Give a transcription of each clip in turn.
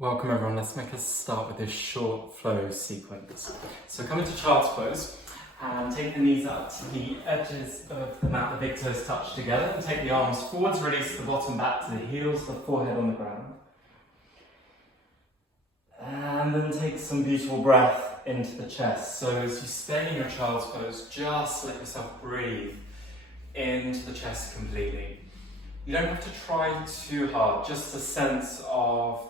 Welcome everyone, let's make a start with this short flow sequence. So come into child's pose and take the knees up to the edges of the mat, the big toes touch together, and take the arms forwards, release the bottom back to the heels, the forehead on the ground. And then take some beautiful breath into the chest. So as you stay in your child's pose, just let yourself breathe into the chest completely. You don't have to try too hard, just a sense of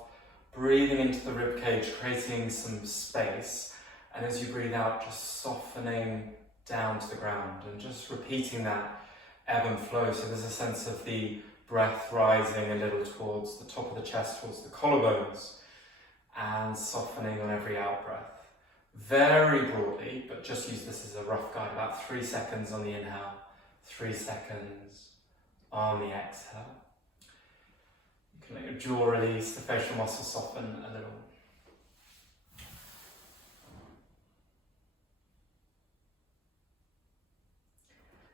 breathing into the rib cage, creating some space, and as you breathe out, just softening down to the ground and just repeating that ebb and flow. So there's a sense of the breath rising a little towards the top of the chest, towards the collarbones, and softening on every out breath. Very broadly, but just use this as a rough guide, about 3 seconds on the inhale, 3 seconds on the exhale. Let your jaw release, the facial muscles soften a little.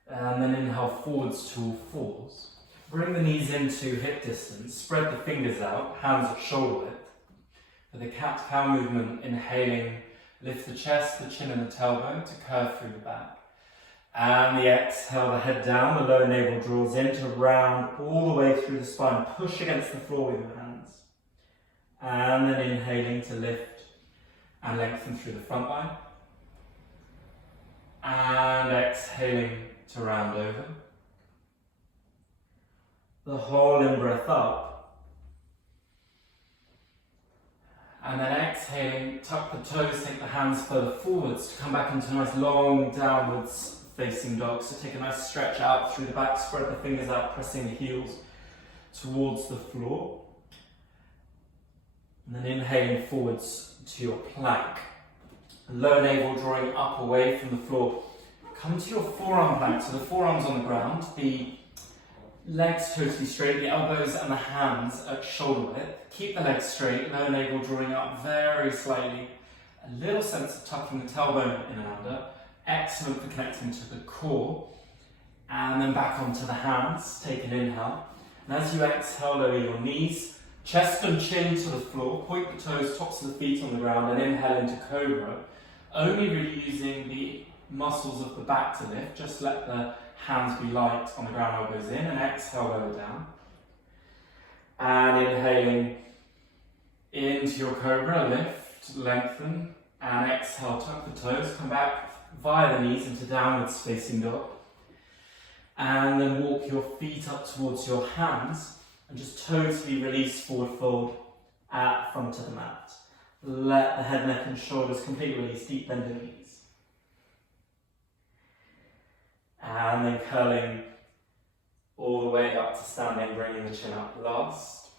And then inhale forwards to all fours. Bring the knees into hip distance, spread the fingers out, hands at shoulder width. For the cat-cow movement, inhaling, lift the chest, the chin and the tailbone to curve through the back. And the exhale, the head down, the lower navel draws in to round all the way through the spine. Push against the floor with your hands. And then inhaling to lift and lengthen through the front line. And exhaling to round over. The whole in-breath up. And then exhaling, tuck the toes, take the hands further forwards to come back into a nice long downwards facing dog. So take a nice stretch out through the back, spread the fingers out, pressing the heels towards the floor. And then inhaling forwards to your plank. Lower navel drawing up away from the floor. Come to your forearm plank, so the forearms on the ground, the legs totally straight, the elbows and the hands at shoulder width. Keep the legs straight, lower navel drawing up very slightly. A little sense of tucking the tailbone in and under. Excellent for connecting to the core. And then back onto the hands, take an inhale. And as you exhale, lower your knees, chest and chin to the floor, point the toes, tops of the feet on the ground, and inhale into cobra. Only really using the muscles of the back to lift, just let the hands be light on the ground, elbows in, and exhale, lower down. And inhaling into your cobra, lift, lengthen, and exhale, tuck the toes, come back via the knees into downwards facing dog. And then walk your feet up towards your hands and just totally release forward fold at front of the mat. Let the head, neck and shoulders completely release, deep bend in the knees. And then curling all the way up to standing, bringing the chin up last.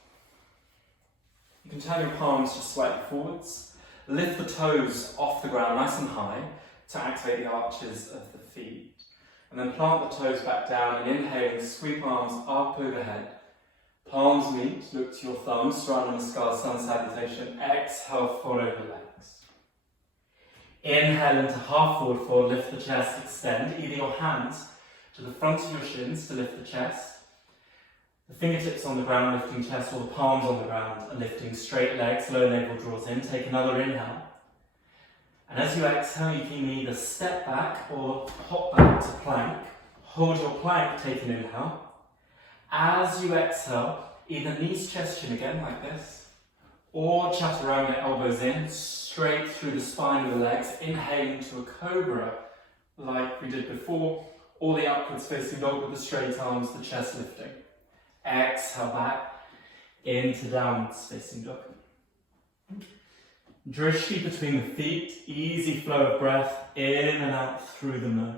You can turn your palms just slightly forwards. Lift the toes off the ground nice and high to activate the arches of the feet. And then plant the toes back down and inhaling, sweep arms up overhead. Palms meet, look to your thumbs, surrounding the skull, sun salutation. Exhale, follow the legs. Inhale into half forward fold, lift the chest, extend. Either your hands to the front of your shins to lift the chest. The fingertips on the ground, lifting chest, or the palms on the ground and lifting straight legs, lower navel draws in. Take another inhale. And as you exhale, you can either step back or hop back to plank. Hold your plank, take an inhale. As you exhale, either knees, chest, chin again, like this, or chaturanga, elbows in, straight through the spine of the legs, inhaling to a cobra, like we did before, or the upwards facing dog with the straight arms, the chest lifting. Exhale back into downwards facing dog. Drishti between the feet, easy flow of breath in and out through the nose.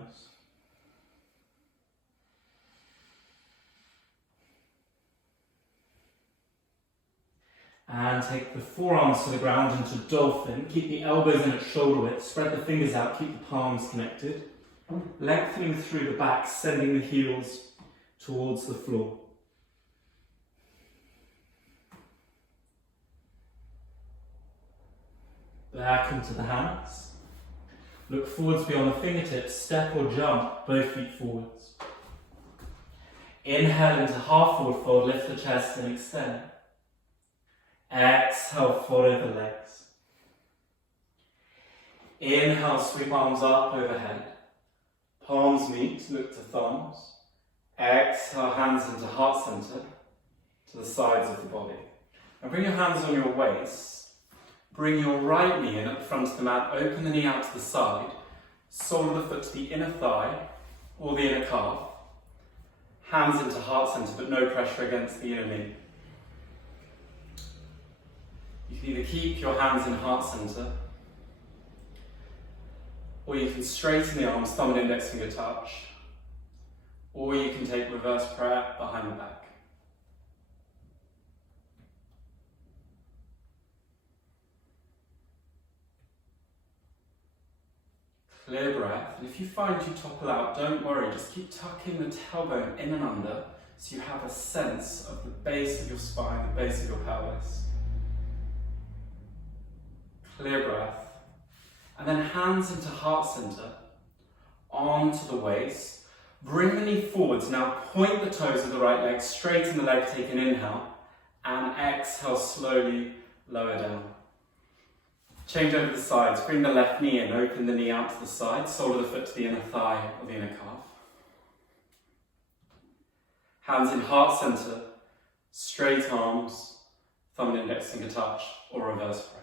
And take the forearms to the ground into Dolphin. Keep the elbows in at shoulder width, spread the fingers out, keep the palms connected. Lengthening through the back, sending the heels towards the floor. Back into the hands. Look forwards beyond the fingertips, step or jump, both feet forwards. Inhale into half forward fold, lift the chest and extend. Exhale, follow the legs. Inhale, sweep arms up overhead. Palms meet, look to thumbs. Exhale, hands into heart center, to the sides of the body. Now bring your hands on your waist. Bring your right knee in at the front of the mat. Open the knee out to the side. Sole of the foot to the inner thigh or the inner calf. Hands into heart center, but no pressure against the inner knee. You can either keep your hands in heart center, or you can straighten the arms, thumb and index finger touch, or you can take reverse prayer behind the back. Clear breath, and if you find you topple out, don't worry, just keep tucking the tailbone in and under so you have a sense of the base of your spine, the base of your pelvis. Clear breath, and then hands into heart center, onto the waist. Bring the knee forwards, now point the toes of the right leg, straighten the leg, take an inhale, and exhale, slowly lower down. Change over the sides, bring the left knee in, open the knee out to the side, sole of the foot to the inner thigh or the inner calf. Hands in heart center, straight arms, thumb and index finger touch, or reverse prayer.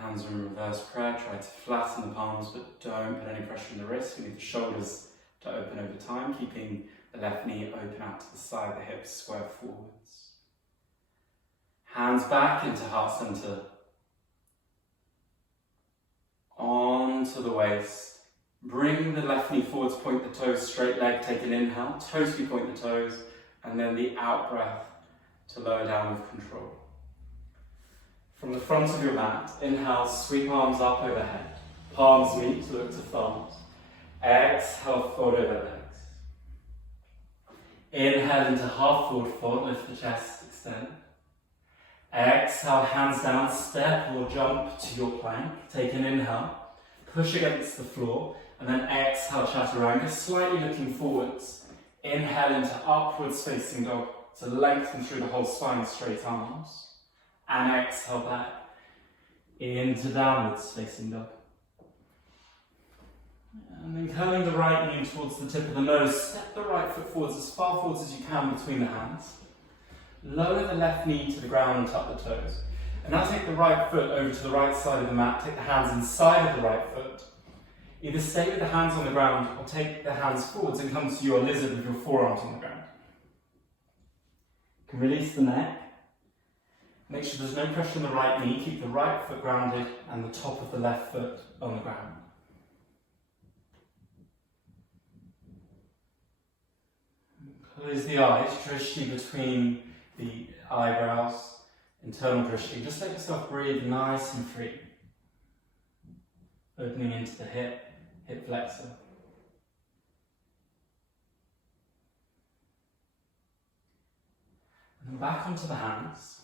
Hands are in reverse prayer, try to flatten the palms but don't put any pressure on the wrists. We need the shoulders to open over time, keeping the left knee open out to the side, the hips square forwards. Hands back into heart center, onto the waist. Bring the left knee forwards, point the toes, straight leg, take an inhale, totally point the toes, and then the out breath to lower down with control. From the front of your mat, inhale, sweep arms up overhead. Palms meet, look to thumbs. Exhale, fold over legs. Inhale into half forward fold, lift the chest, extend. Exhale, hands down, step or jump to your plank. Take an inhale, push against the floor, and then exhale, chaturanga, slightly looking forwards. Inhale into upwards facing dog to lengthen through the whole spine, straight arms. And exhale back into downwards facing dog. And then curling the right knee towards the tip of the nose, step the right foot forwards as far forwards as you can between the hands. Lower the left knee to the ground and tuck the toes. And now take the right foot over to the right side of the mat, take the hands inside of the right foot. Either stay with the hands on the ground or take the hands forwards and come to your lizard with your forearms on the ground. You can release the neck. Make sure there's no pressure on the right knee, keep the right foot grounded and the top of the left foot on the ground. Close the eyes, drishti between the eyebrows, internal drishti. Just let yourself breathe nice and free. Opening into the hip flexor. And then back onto the hands.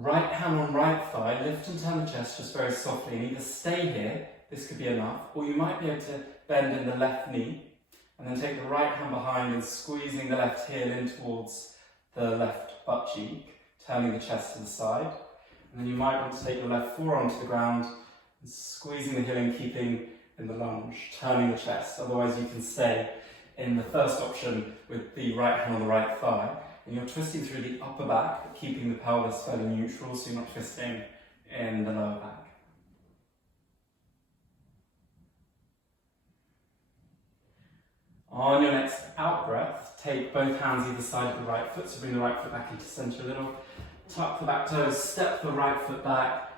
Right hand on right thigh, lift and turn the chest just very softly, and either stay here, this could be enough, or you might be able to bend in the left knee, and then take the right hand behind and squeezing the left heel in towards the left butt cheek, turning the chest to the side. And then you might want to take your left forearm to the ground, and squeezing the heel in, keeping in the lunge, turning the chest. Otherwise you can stay in the first option with the right hand on the right thigh. And you're twisting through the upper back, but keeping the pelvis fairly neutral so you're not twisting in the lower back. On your next out breath, take both hands either side of the right foot, so bring the right foot back into center a little. Tuck the back toes, step the right foot back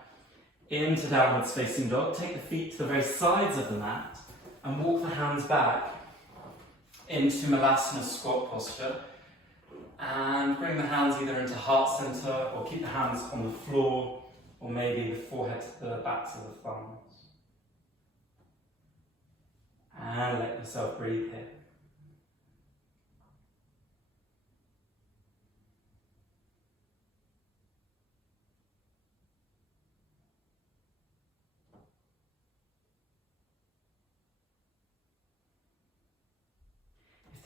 into downwards facing dog. Take the feet to the very sides of the mat and walk the hands back into Malasana squat posture. And bring the hands either into heart center or keep the hands on the floor or maybe the forehead to the backs of the thumbs. And let yourself breathe here.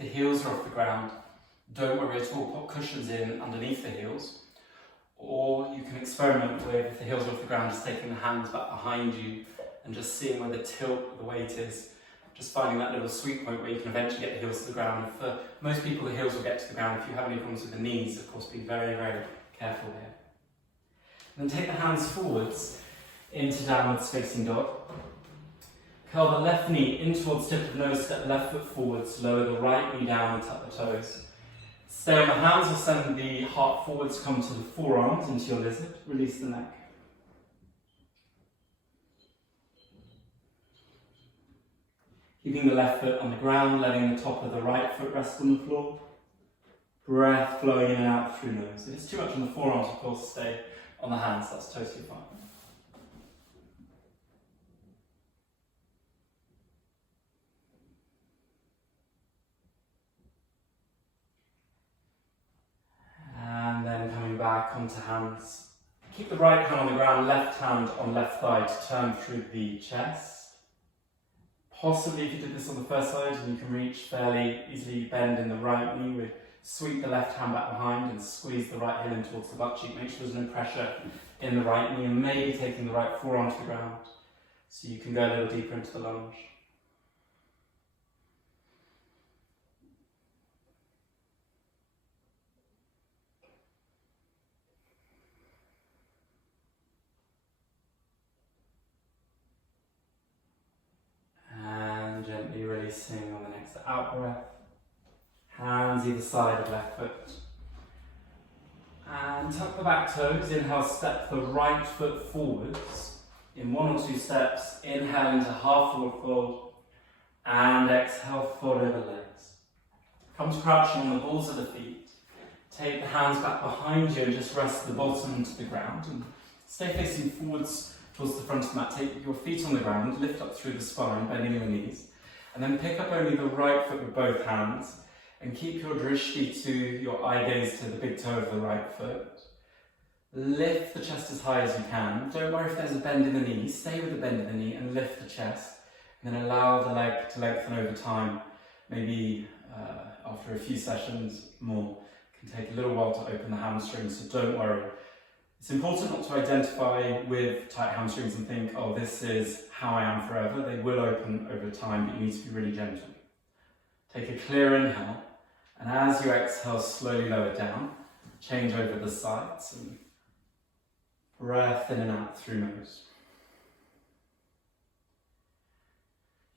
the heels are off the ground, don't worry at all, pop cushions in underneath the heels. Or you can experiment with, if the heels are off the ground, just taking the hands back behind you and just seeing where the tilt of the weight is. Just finding that little sweet point where you can eventually get the heels to the ground. For most people, the heels will get to the ground. If you have any problems with the knees, of course, be very, very careful here. And then take the hands forwards into downwards facing dog. Curl the left knee in towards the tip of the nose, step the left foot forwards, lower the right knee down and tuck the toes. Stay on the hands or send the heart forwards, come to the forearms into your lizard, release the neck. Keeping the left foot on the ground, letting the top of the right foot rest on the floor. Breath flowing in and out through nose. If it's too much on the forearms, of course, stay on the hands, that's totally fine. And then coming back onto hands. Keep the right hand on the ground, left hand on left thigh to turn through the chest. Possibly if you did this on the first side and you can reach fairly easily, bend in the right knee, with sweep the left hand back behind and squeeze the right heel in towards the butt cheek. Make sure there's no pressure in the right knee and maybe taking the right forearm to the ground so you can go a little deeper into the lunge. And gently releasing on the next out breath. Hands either side of left foot. And tuck the back toes. Inhale, step the right foot forwards. In 1 or 2 steps, inhale into half forward fold. And exhale, fold over legs. Come to crouching on the balls of the feet. Take the hands back behind you and just rest the bottom to the ground. And stay facing forwards towards the front of the mat. Take your feet on the ground, lift up through the spine, bending your knees. And then pick up only the right foot with both hands. And keep your drishti to your eye gaze to the big toe of the right foot. Lift the chest as high as you can. Don't worry if there's a bend in the knee. Stay with the bend in the knee and lift the chest. And then allow the leg to lengthen over time. Maybe after a few sessions more. It can take a little while to open the hamstrings, so don't worry. It's important not to identify with tight hamstrings and think, oh, this is how I am forever. They will open over time, but you need to be really gentle. Take a clear inhale. And as you exhale, slowly lower down, change over the sides and breath in and out through nose.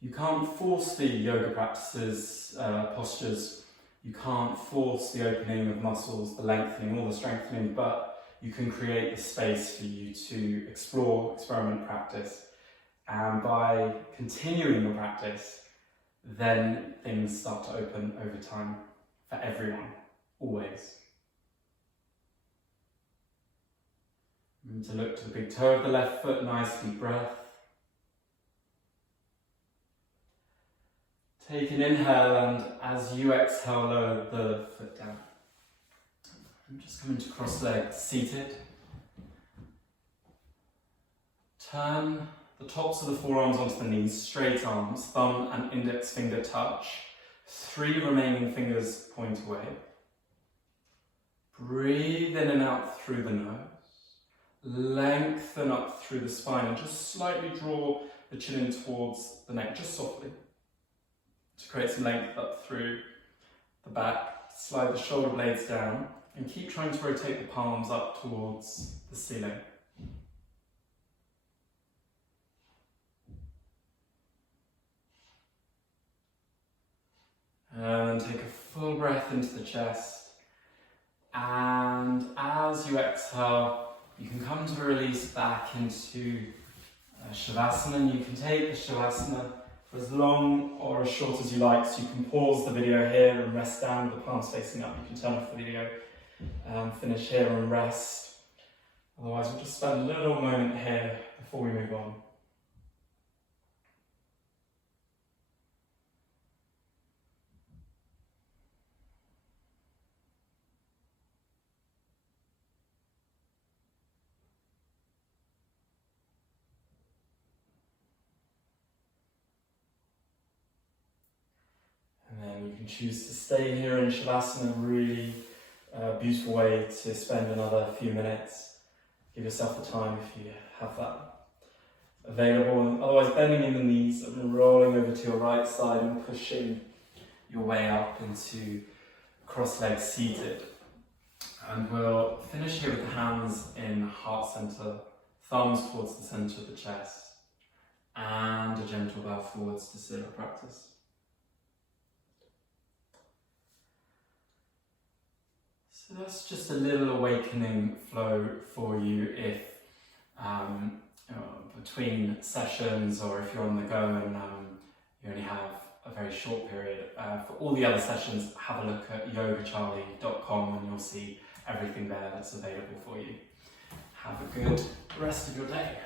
You can't force the yoga practices, postures. You can't force the opening of muscles, the lengthening, or the strengthening, but you can create the space for you to explore, experiment, practice. And by continuing your practice, then things start to open over time. For everyone, always. And to look to the big toe of the left foot, nice deep breath. Take an inhale and as you exhale, lower the foot down. And just come into cross-legged, seated. Turn the tops of the forearms onto the knees, straight arms, thumb and index finger touch. 3 remaining fingers point away. Breathe in and out through the nose. Lengthen up through the spine and just slightly draw the chin in towards the neck, just softly. To create some length up through the back. Slide the shoulder blades down and keep trying to rotate the palms up towards the ceiling. And take a full breath into the chest. And as you exhale, you can come to release back into Shavasana. And you can take the Shavasana for as long or as short as you like. So you can pause the video here and rest down with the palms facing up. You can turn off the video, finish here and rest. Otherwise, we'll just spend a little moment here before we move on. And then you can can choose to stay here in Shavasana, really beautiful way to spend another few minutes. Give yourself the time if you have that available. Otherwise, bending in the knees and rolling over to your right side and pushing your way up into cross-legged seated. And we'll finish here with the hands in heart center, thumbs towards the center of the chest, and a gentle bow forwards to seal our practice. So that's just a little awakening flow for you if between sessions, or if you're on the go and you only have a very short period. For all the other sessions, have a look at yogacharlie.com and you'll see everything there that's available for you. Have a good rest of your day.